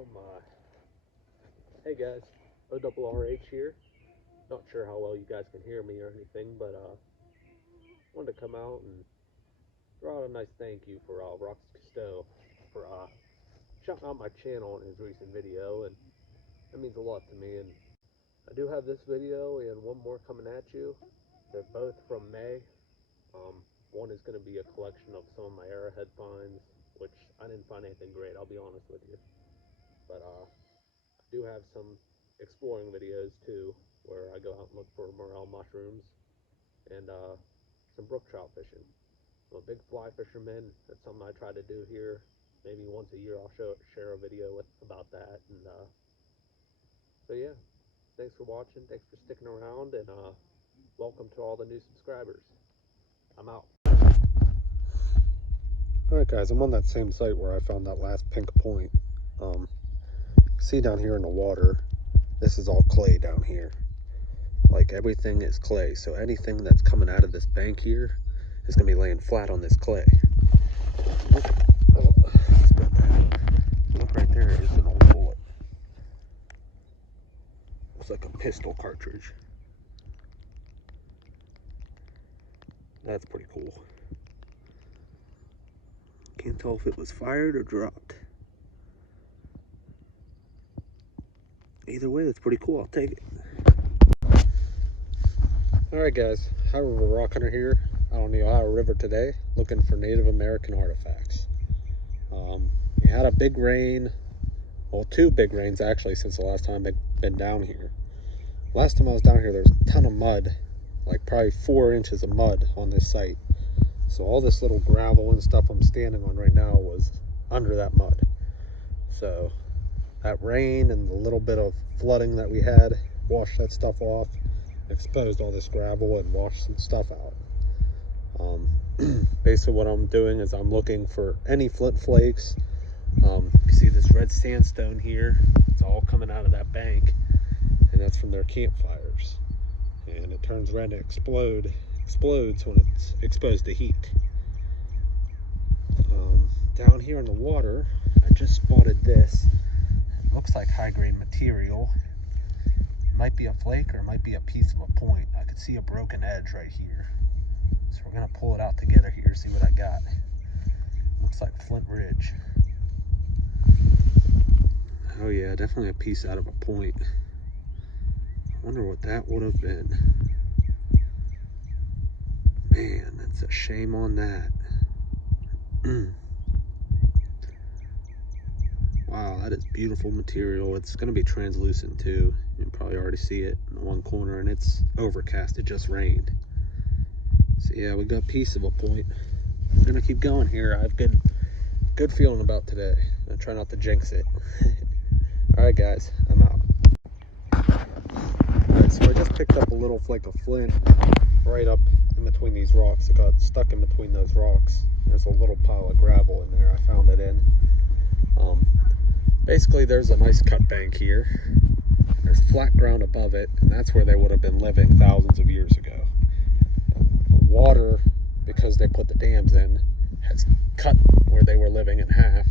Oh my. Hey guys, ORRH here. Not sure how well you guys can hear me or anything, but wanted to come out and throw out a nice thank you for Rox Cousteau for shouting out my channel in his recent video, and that means a lot to me. And I do have this video and one more coming at you. They're both from May. One is going to be a collection of some of my Arrowhead finds, which I didn't find anything great, I'll be honest with you. But I do have some exploring videos too, where I go out and look for morel mushrooms and some brook trout fishing. I'm a big fly fisherman. That's something I try to do here. Maybe once a year I'll share a video about that. And so yeah, thanks for watching. Thanks for sticking around, and welcome to all the new subscribers. I'm out. Alright guys, I'm on that same site where I found that last pink point. See down here in the water, this is all clay down here. Like everything is clay, so anything that's coming out of this bank here is going to be laying flat on this clay. Look right there is an old bullet. Looks like a pistol cartridge. That's pretty cool. Can't tell if it was fired or dropped. Either way, that's pretty cool. I'll take it. Alright guys, Ohioriverrockhunter here out on the Ohio River today, looking for Native American artifacts. We had a big rain, well, two big rains actually since the last time I've been down here. Last time I was down here, there was a ton of mud, like probably 4 inches of mud on this site. So all this little gravel and stuff I'm standing on right now was under that mud. So that rain and the little bit of flooding that we had washed that stuff off, exposed all this gravel and washed some stuff out. Basically what I'm doing is I'm looking for any flint flakes. You see this red sandstone here, it's all coming out of that bank, and that's from their campfires. And it turns red and explodes when it's exposed to heat. Down here in the water, I just spotted this. It looks like high-grade material. It might be a flake or it might be a piece of a point. I could see a broken edge right here. So we're gonna pull it out together here, see what I got. Looks like Flint Ridge. Oh yeah, definitely a piece out of a point. I wonder what that would have been. Man, that's a shame on that. Wow, that is beautiful material. It's going to be translucent too. You can probably already see it in the one corner, and it's overcast. It just rained. So yeah, we got a piece of a point. We're going to keep going here. I have good feeling about today. I try not to jinx it. Alright guys, I'm out. Alright, so I just picked up a little flake of flint right up in between these rocks. It got stuck in between those rocks. There's a little pile of gravel in there I found it in. Basically there's a nice cut bank here. There's flat ground above it, and that's where they would have been living thousands of years ago. The water, because they put the dams in, has cut where they were living in half,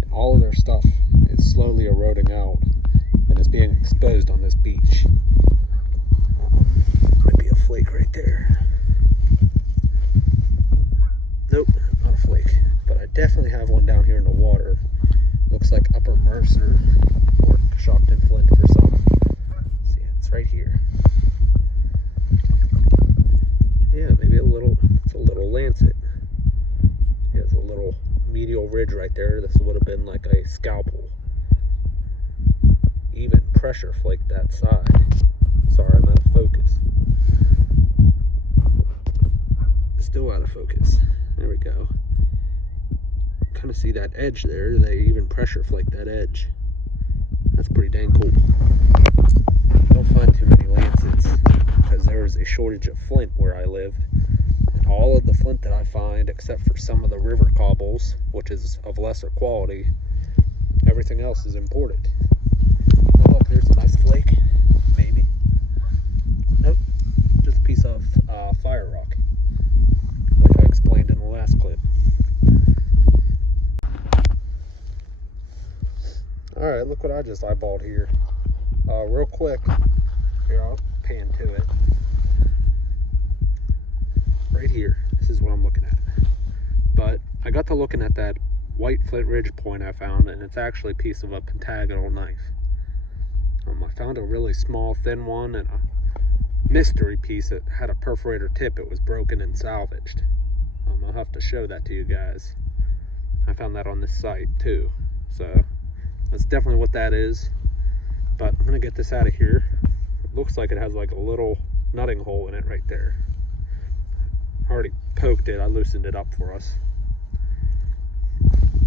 and all of their stuff is slowly eroding out and is being exposed on this beach. Might be a flake right there. Nope, not a flake, but I definitely have one down here in the water. Looks like Upper Mercer or Coshocton Flint or something. See, it's right here. Yeah, maybe it's a little lancet. Yeah, it's a little medial ridge right there. This would have been like a scalpel. Even pressure flake that side. Sorry, I'm out of focus. Still out of focus. There we go. Kind of see that edge there. They even pressure flake that edge. That's pretty dang cool. I don't find too many lancets because there is a shortage of flint where I live. And all of the flint that I find, except for some of the river cobbles, which is of lesser quality, everything else is imported. Oh look, there's a nice flake. Maybe. Nope. Just a piece of fire rock, like I explained in the last clip. Alright, look what I just eyeballed here. Real quick. Here, I'll pan to it. Right here. This is what I'm looking at. But I got to looking at that white flint ridge point I found, and it's actually a piece of a pentagonal knife. I found a really small, thin one, and a mystery piece that had a perforator tip. It was broken and salvaged. I'll have to show that to you guys. I found that on this site too. So that's definitely what that is. But I'm gonna get this out of here. It looks like it has like a little nutting hole in it right there. I already poked it. I loosened it up for us.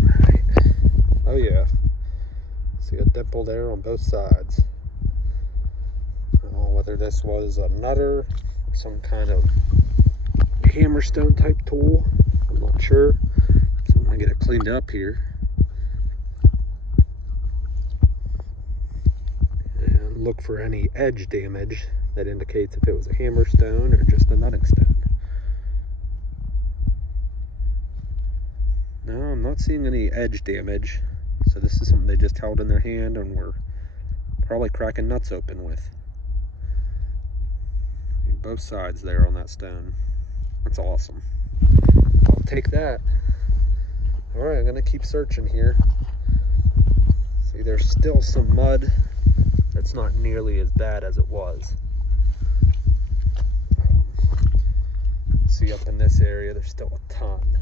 Alright. Oh yeah. See a dimple there on both sides. I don't know whether this was a nutter or some kind of hammerstone type tool. I'm not sure. So I'm gonna get it cleaned up here. And look for any edge damage that indicates if it was a hammerstone or just a nutting stone. No, I'm not seeing any edge damage. So this is something they just held in their hand and were probably cracking nuts open with. Both sides there on that stone. That's awesome. I'll take that. Alright, I'm gonna keep searching here. See, there's still some mud. That's not nearly as bad as it was. See, up in this area, there's still a ton.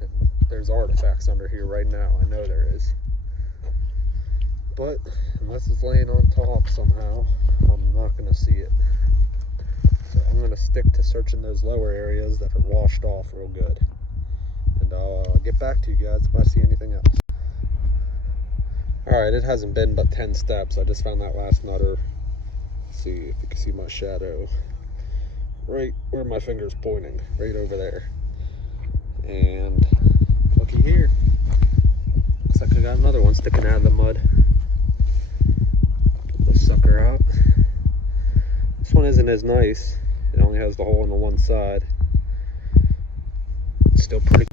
And there's artifacts under here right now. I know there is. But unless it's laying on top somehow, I'm not gonna see it. So I'm gonna stick to searching those lower areas that are washed off real good. And I'll get back to you guys if I see anything else. Alright, it hasn't been but 10 steps. I just found that last nutter. Let's see if you can see my shadow. Right where my finger's pointing. Right over there. And looky here. Looks like I got another one sticking out of the mud. Get this sucker out. This one isn't as nice. It only has the hole on the one side. It's still pretty.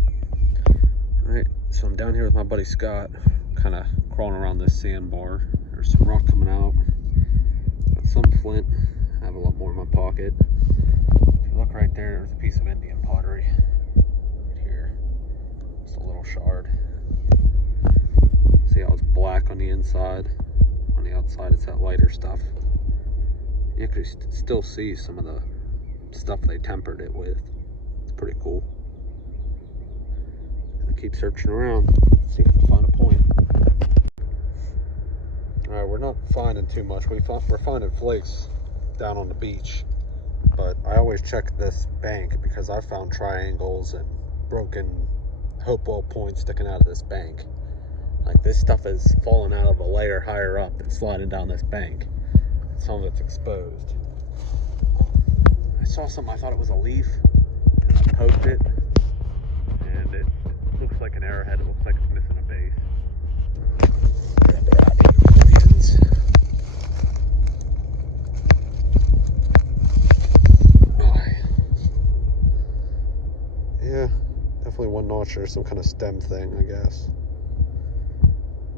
Alright, so I'm down here with my buddy Scott, kind of crawling around this sandbar. There's some rock coming out. Got some flint. I have a lot more in my pocket. If you look right there, there's a piece of Indian pottery. Right here. Just a little shard. See how it's black on the inside? On the outside, it's that lighter stuff. You can still see some of the stuff they tempered it with. It's pretty cool. Gonna keep searching around, see if I can find a point. Alright, we're not finding too much. We're finding flakes down on the beach. But I always check this bank because I found triangles and broken hopewell points sticking out of this bank. Like, this stuff is falling out of a layer higher up and sliding down this bank. Some of it's exposed. I saw something, I thought it was a leaf. I poked it, and it looks like an arrowhead. It looks like it's missing a base. Yeah, definitely one notch or some kind of stem thing, I guess.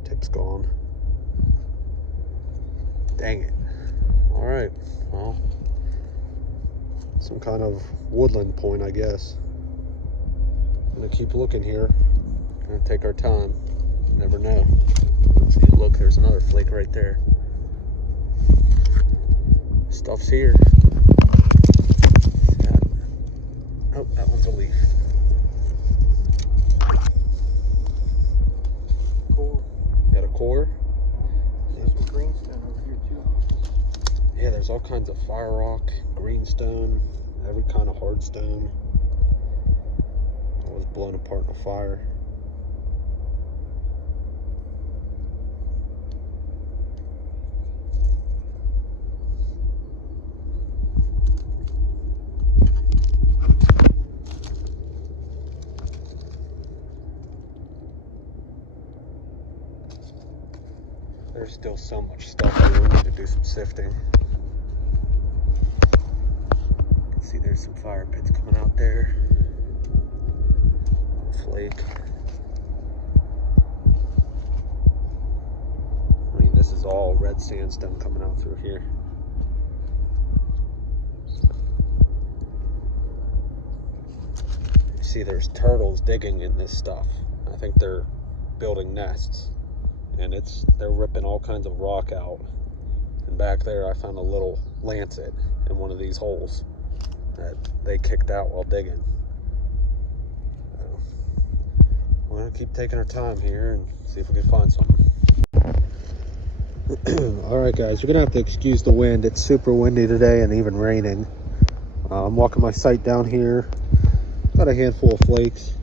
Tip's gone. Dang it. Alright, well, some kind of woodland point, I guess. I'm gonna keep looking here. We're gonna take our time. Never know. See, look, there's another flake right there. Stuff's here. Oh, that one's a leaf. Core. Got a core? There's some greenstone over here too. Yeah, there's all kinds of fire rock, greenstone, every kind of hard stone. All was blown apart in a fire. There's still so much stuff here. We need to do some sifting. You can see there's some fire pits coming out there. Flake. is all red sandstone coming out through here. You see there's turtles digging in this stuff. I think they're building nests, and they're ripping all kinds of rock out. And back there I found a little lancet in one of these holes that they kicked out while digging. So we're gonna keep taking our time here and see if we can find something. Alright guys, you're gonna have to excuse the wind. It's super windy today and even raining. I'm walking my site down here. Got a handful of flakes,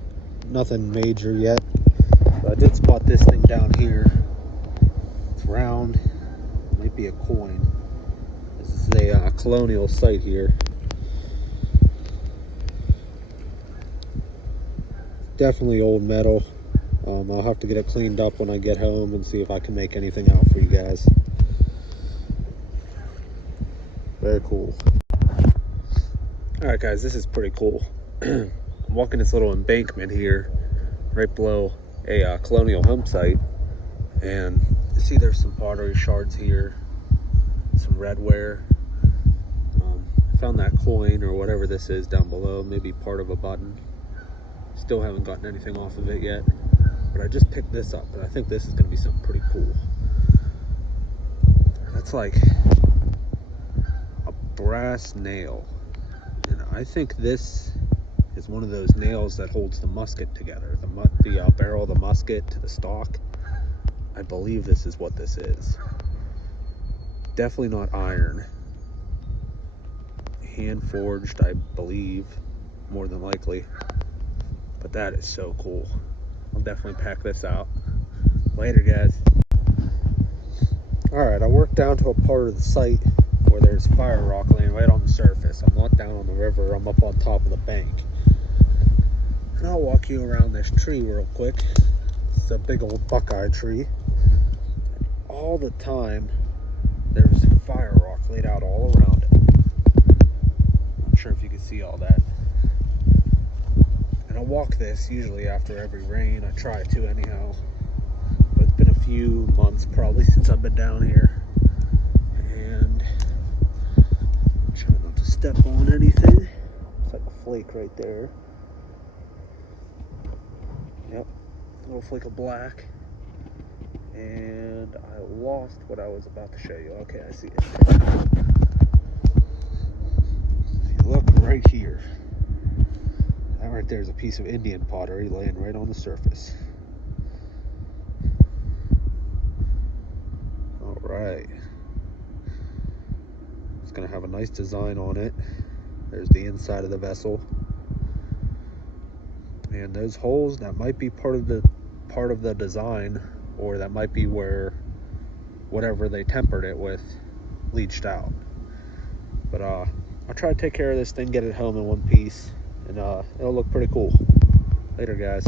nothing major yet, but I did spot this thing down here. It's round, might be a coin. This is a Colonial site here. Definitely old metal. I'll have to get it cleaned up when I get home and see if I can make anything out for you guys. Very cool. Alright guys, this is pretty cool. I'm walking this little embankment here right below a Colonial home site, and you see there's some pottery shards here, some redware. I found that coin or whatever this is down below, maybe part of a button. Still haven't gotten anything off of it yet, but I just picked this up, and I think this is going to be something pretty cool. That's like a brass nail, and I think this is one of those nails that holds the musket together, the barrel of the musket to the stock. I believe this is what this is. Definitely not iron. Hand forged, I believe, more than likely. But that is so cool. I'll definitely pack this out. Later, guys. Alright, I worked down to a part of the site where there's fire rock laying right on the surface. I'm not down on the river, I'm up on top of the bank. And I'll walk you around this tree real quick. It's a big old buckeye tree. All the time, there's fire rock laid out all around it. Not sure if you can see all that. And I walk this usually after every rain. I try to anyhow. But it's been a few months probably since I've been down here. And I'm trying not to step on anything. It's like a flake right there. Yep, a little flake of black. And I lost what I was about to show you. Okay, I see it. If you look right here, that right there is a piece of Indian pottery laying right on the surface. Alright. It's going to have a nice design on it. There's the inside of the vessel. And those holes, that might be part of the design, or that might be where whatever they tempered it with leached out. But I'll try to take care of this thing, get it home in one piece, and it'll look pretty cool. Later, guys.